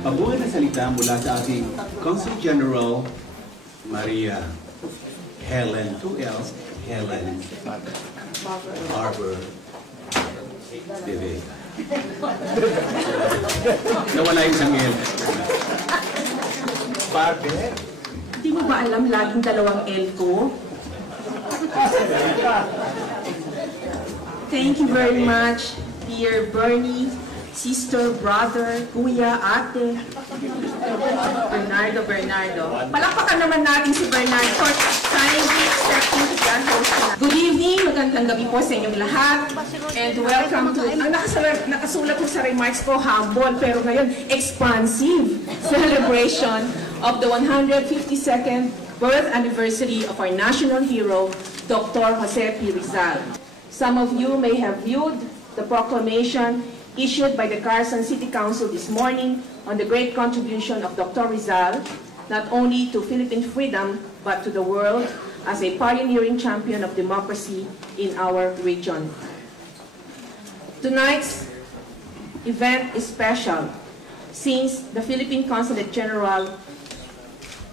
Pabuhay na salita mula sa ating Consul General Maria Helen, who else? Helen Barber de Vega. Nawala yung isang L. Barber? Hindi mo ba alam laging dalawang L ko? Thank you very much, dear Bernie, sister, brother, kuya, ate. Bernardo. Palakpakan naman natin si Bernardo for kindly accepting the grand hosting. Good evening, magandang gabi po sa inyong lahat. And welcome to, ang nakasulat ko sa remarks ko, humble, pero ngayon, expansive celebration of the 152nd birth anniversary of our national hero, Dr. Jose P. Rizal. Some of you may have viewed the proclamation issued by the Quezon City Council this morning on the great contribution of Dr. Rizal, not only to Philippine freedom, but to the world as a pioneering champion of democracy in our region. Tonight's event is special since the Philippine Consulate General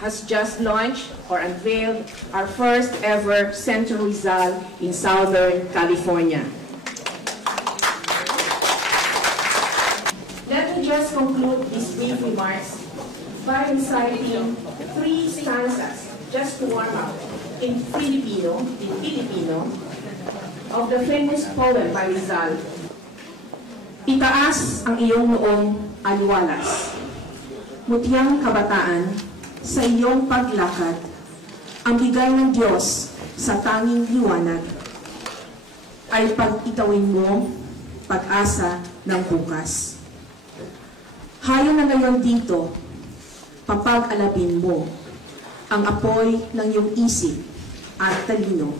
has just launched or unveiled our first ever Centro Rizal in Southern California. Let me just conclude these brief remarks by reciting 3 stanzas, just to warm up, in Filipino, of the famous poem by Rizal. Itaas ang iyong noong aliwalas, mutiyang kabataan, sa iyong paglakad, ang bigay ng Diyos sa tanging liwanag, ay pag-itawin mo pag-asa ng bukas. Hayo na ngayon dito, papag-alabin mo ang apoy ng iyong isip at talino.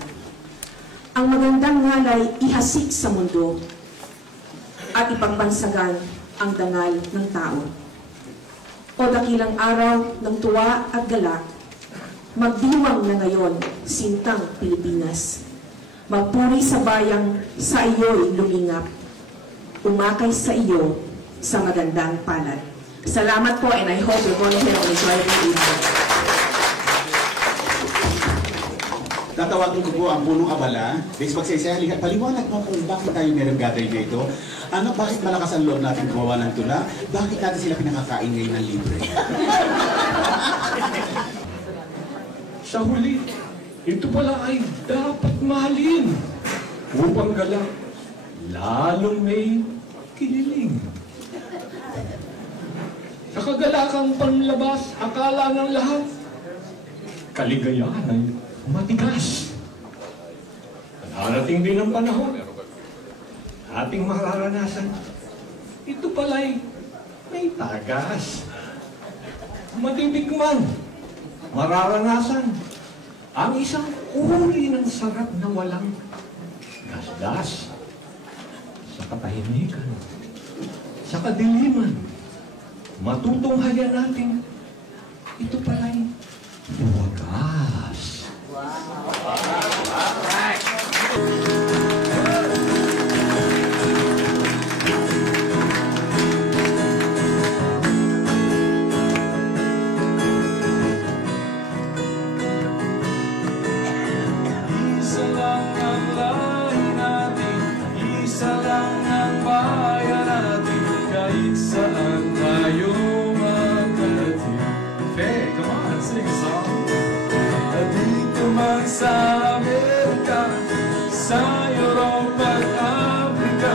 Ang magandang ngalay ihasik sa mundo at ipagbansagan ang dangal ng tao. O dakilang araw ng tuwa at galak, magdiwang na ngayon sintang Pilipinas. Magpuri sa bayang sa iyo'y lumingap, umakay sa iyo sa magandang palad. Salamat po, and I hope you're going to have an enjoyable evening. Tatawagin ko po ang punong abala. Please magsaysaya, paliwanag mo kung bakit tayo meron gathering dito. Bakit malakas ang loob natin gumawa ng tula? Bakit natin sila pinakakain ngayon ng libre? Sa huli, ito pala ay dapat mahalin upang galak, lalong may kiniling. Sa kagalakang panlabas, akala ng lahat, kaligayahan ay matigas. Darating din ang panahon, ating mararanasan, ito pala'y may tagas. Matitikman, mararanasan, ang isang uri ng sarap na walang gasgas. Sa katahimikan, sa kadiliman, matutunghayan natin, ito pala'y wagas. Isa lang ang lahi natin, isa lang ang bayan natin, kahit saan tayo magkarating. Faye, come on, sing a song. Dito man sa Amerika, sa Europa at Africa,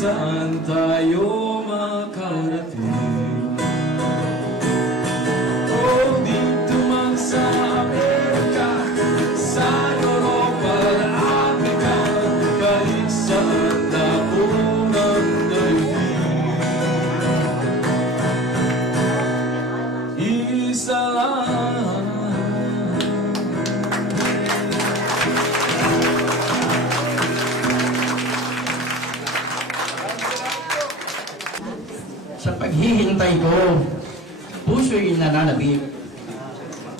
saan tayo makarating. Oh, dito man sa Amerika, sa Europa, Africa, kahit saan dako ng daigdig, isa lang. Sa paghihintay ko, puso'y nananabik.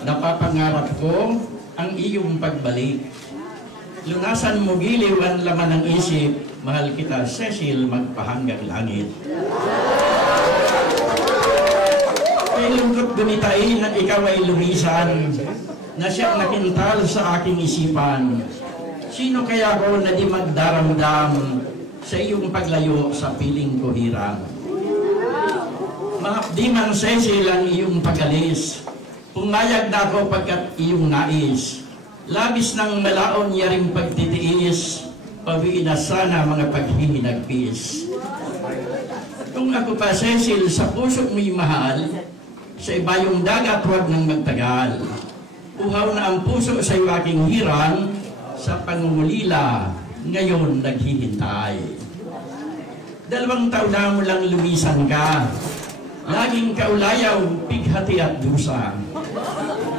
Napapangarap ko ang iyong pagbalik. Lunasan mo giliw ang laman ng isip, mahal kita, Cecil, magpahanggang langit. Kay lungkot gumitain na ikaw ay lumisan, na siyang nakintal sa aking isipan. Sino kaya ko na di magdaramdam sa iyong paglayo sa piling ko hirang? Mahapdi man, Cecil, ang iyong pagalis. Pumayag na ako pagkat iyong nais. Labis ng malaon niya ring pagtitiis, pawiin na sana mga paghihinagpis. Kung ako pa, Cecil, sa puso mo'y mahal, sa ibayong dagat huwag nang magtagal. Uhaw na ang puso sa aking hirang, sa pangungulila, ngayon naghihintay. 2 taon na mo lang lumisan ka, laging kaulayaw, pighati at dusa.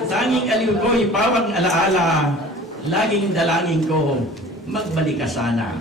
Tanging aliw ko'y pawang alaala, laging dalangin ko, magbalik ka sana.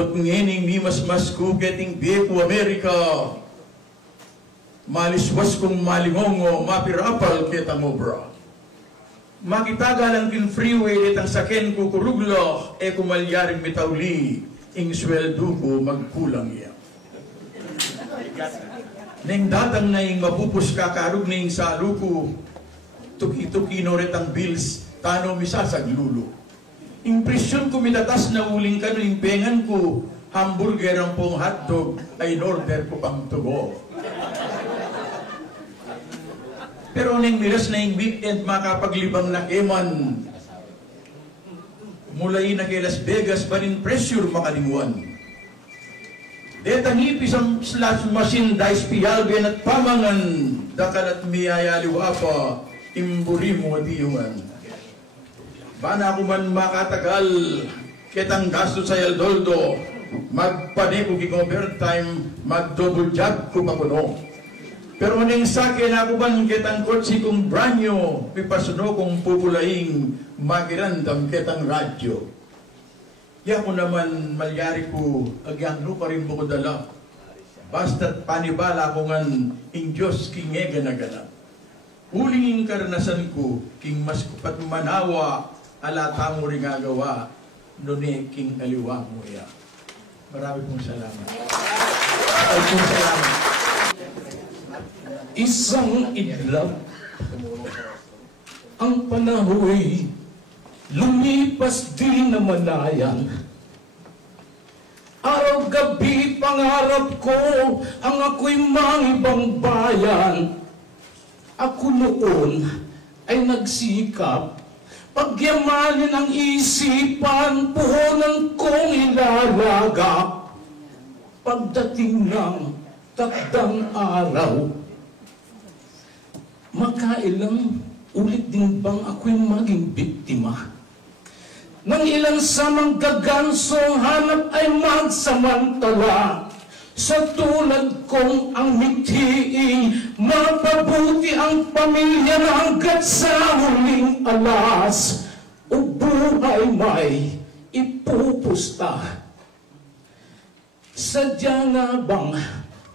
Abot ngening mi mas ko getting Beko Amerika. Maliswas kong malingongo, mapirapal kita mo bra. Makitaga lang kin freeway itang saken ko kuruglo, e kumalyaring mitawli, ing sweldo ko magkulang iya. Neng datang na ing mapupus kakarug na ing saluko, tuki-tukino ret ang bills, tano misasaglulo. Impresyon ko minatas na uling ka no ing pengan ko, hamburger ang pong hotdog, ay in-order ko pang tubo. Pero neng miras na yung weekend makapaglibang na keman, mulay na kay Las Vegas pa rin pressure makalinguan. Deta ngipis ang slash machine dice pialben at pamangan, dakal at miyayaliwa pa, imburi mo diyungan. Bana ko man makatagal, kitang gasto sa Eldoldo, magpane ko king overtime, mag-double job ko mapuno. Pero nang sakin ako ban kitang kotsi kong branyo, pipasuno kong pupulaing magirandam kitang radyo. Ya ko naman malyari ko, agyang pa rin mo ko dala. Basta't panibala ko ngan, ing Diyos king egana-gana. Huling karanasan ko, king mas kupat manawa, alata mo rin agawa, nune king aliwa mo ya. Marami pong salamat. Marami pong salamat. Isang idlap, ang panahoy, lumipas din na malayan. Araw-gabi pangarap ko, ang ako'y mangibang bayan. Ako noon ay nagsikap, pagyamanin ang isipan, puhunan kong ilalaga. Pagdating ng takdang araw, makailang ulit din bang ako'y maging biktima? Nang ilang samang gagansong hanap ay magsamantala, sa tulad kong ang mithiing mapabuti ang pamilya na hanggat sa huling alas, o buhay may ipupusta. Sadya nga bang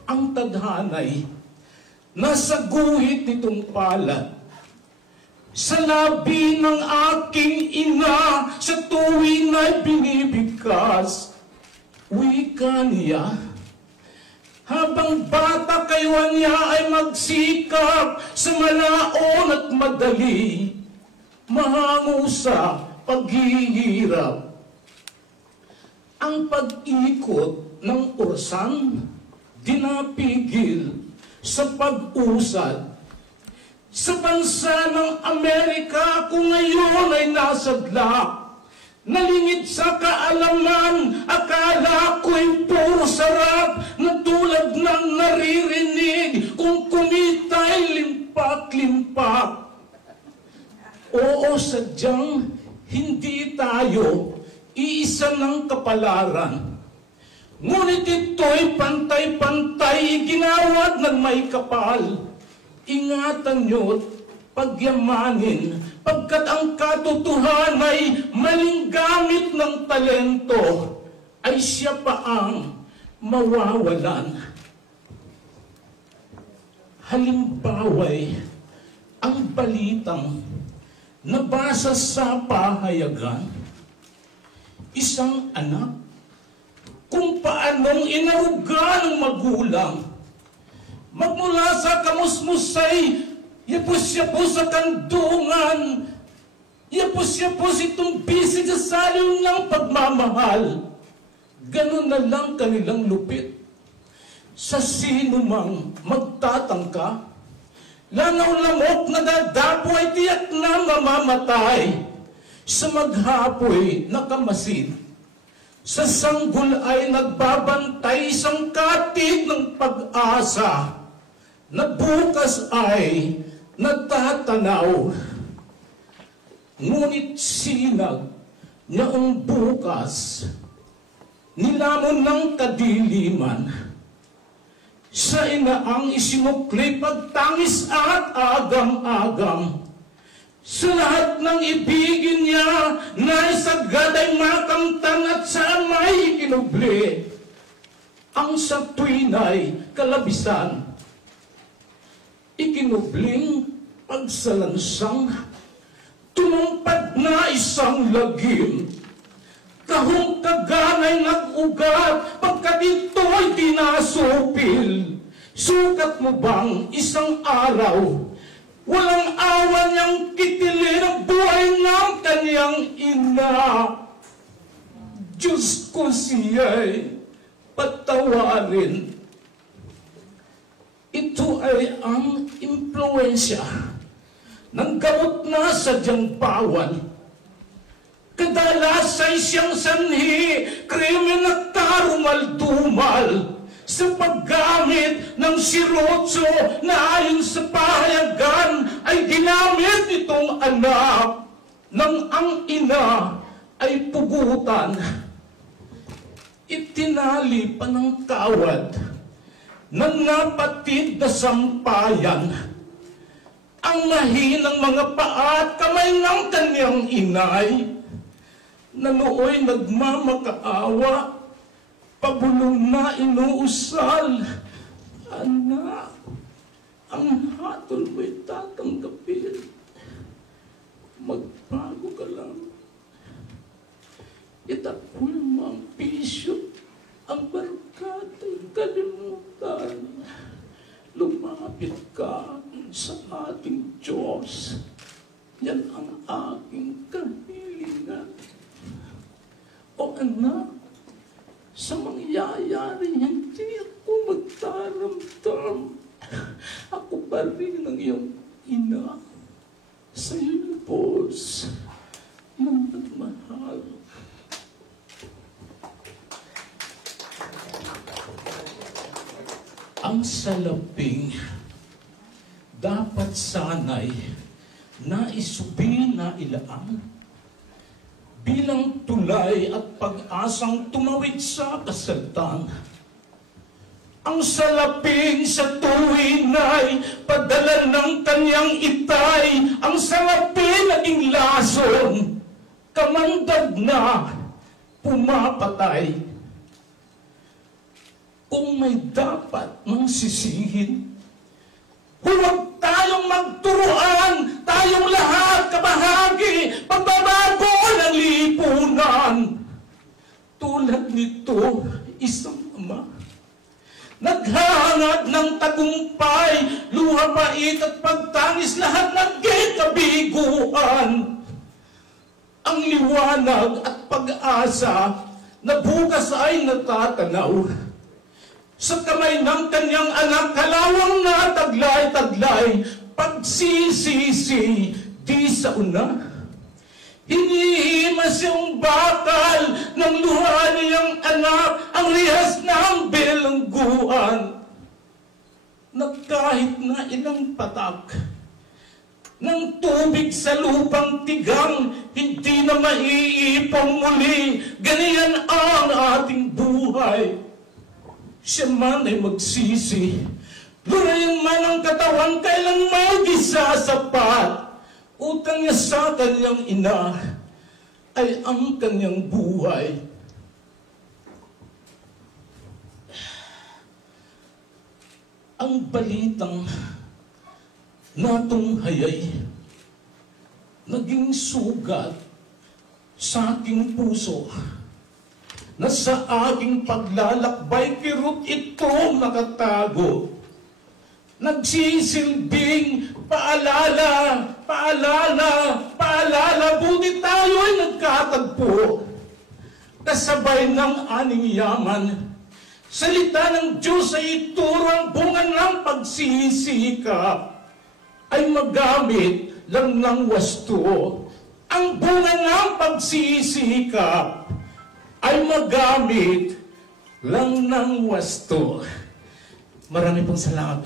ang tadhanay nasa guhit nitong palad, sa labi ng aking ina, sa tuwing ay binibigkas, wika niya, habang bata kayo niya ay magsikap sa malaon at madali, mahango sa paghihirap. Ang pag-ikot ng orsan, dinapigil sa pag-usad. Sa bansa ng Amerika, kung ngayon ay nasadlak, nalingit sa kaalaman, akala ko'y puro sarap, na tulad ng naririnig, kung kumita'y limpak-limpak. Oo, sadyang hindi tayo iisa ng kapalaran. Ngunit ito'y pantay-pantay, ginawad ng may kapal. Ingatan nyo't pagyamanin, pagkat ang katotohanan ay maling gamit ng talento, ay siya pa ang mawawalan. Halimbawa'y ang balitang nabasa sa pahayagan, isang anak kung paanong inaruga ng magulang. Magmula sa kamusmusay, yapos-yapos sa kandungan, yapos-yapos itong bisig sa saliw ng pagmamahal. Ganun na lang kanilang lupit. Sa sino mang magtatangka, lanaw-lamok na dadapo ay tiyak na mamamatay. Sa maghapoy nakamasid, sa sanggol ay nagbabantay isang katig ng pag-asa, na bukas ay natatanaw. Ngunit sinag niya ang bukas, nilamon ng kadiliman, sa inaang isinukli pagtangis at agam-agam, Sa lahat ng ibigin niya, na isagad ay makamtan at saan may ikinubli. Ang sa tuwinay kalabisan, ikinubling pagsalansang, tumungpad na isang lagim. Kahong kaganay nag-ugat, pagkat ito'y dinasupil. Sukat mo bang isang araw, walang awa niyang kitilin ang buhay ng kanyang ina? Diyos ko siya'y patawarin. Ito ay ang impluensya ng gamot na sadyang bawal. Kadalas ay siyang sanhi, krimen at karumal-dumal sa paggamit ng sirotso na ayon sa pahayagan ay ginamit itong anak nang ang ina ay pugutan. Itinali pa ng kawad ng napatid na sampayan ang mahinang mga paa at kamay ng kanyang inay na nooy nagmamakaawa, pabulong na inuusal. Anak, ang hatol mo'y tatanggapin. Magbago ka lang. Itapul mo ang pisyo, ang barkata'y kalimutan. Lumapit ka sa ating Diyos. Yan ang aking kahilingan. O anak, sa mangyayari hindi ako magtaramdam. Ako pa rin ang iyong ina sa lubos ng nagmahal. Ang salaping dapat sanay na isubi na ilaang bilang tulay at pag-asang tumawid sa kasaltan. Ang salaping sa tuwin ay padala ng kanyang itay. Ang salaping naging lason, kamandag na pumapatay. Kung may dapat mang sisihin, huwag tayong magturuan, tayong lahat kabahagi, pagbabago ng lipunan. Tulad nito, isang ama, naghahanap ng tagumpay, luha, pait at pagtangis, lahat nagkikabiguan. Ang liwanag at pag-asa na bukas ay natatanaw. Sa kamay ng kanyang anak, kalawang na taglay-taglay, pagsisisi, di sa una. Hinihimas yung bakal ng luha niyang anak, ang rihas ng bilangguan. Na kahit na ilang patak ng tubig sa lupang tigang, hindi na maiipong muli, ganyan ang ating buhay. Siya man ay magsisi, lurayin man ang katawan, kailan mo di sasapat. Utang niya sa kanyang ina ay ang kanyang buhay. Ang balitang natunghayay, naging sugat sa aking puso, na sa aking paglalakbay, kirot ito nakatago. Nagsisilbing paalala, paalala, paalala, buti tayo'y nagkatagpo. Kasabay ng aning yaman, salita ng Diyos ay ituro, ang bunga ng pagsisikap ay magamit lang ng wasto. Ang bunga ng pagsisikap ay magamit lang ng wasto. Marami pong salamat.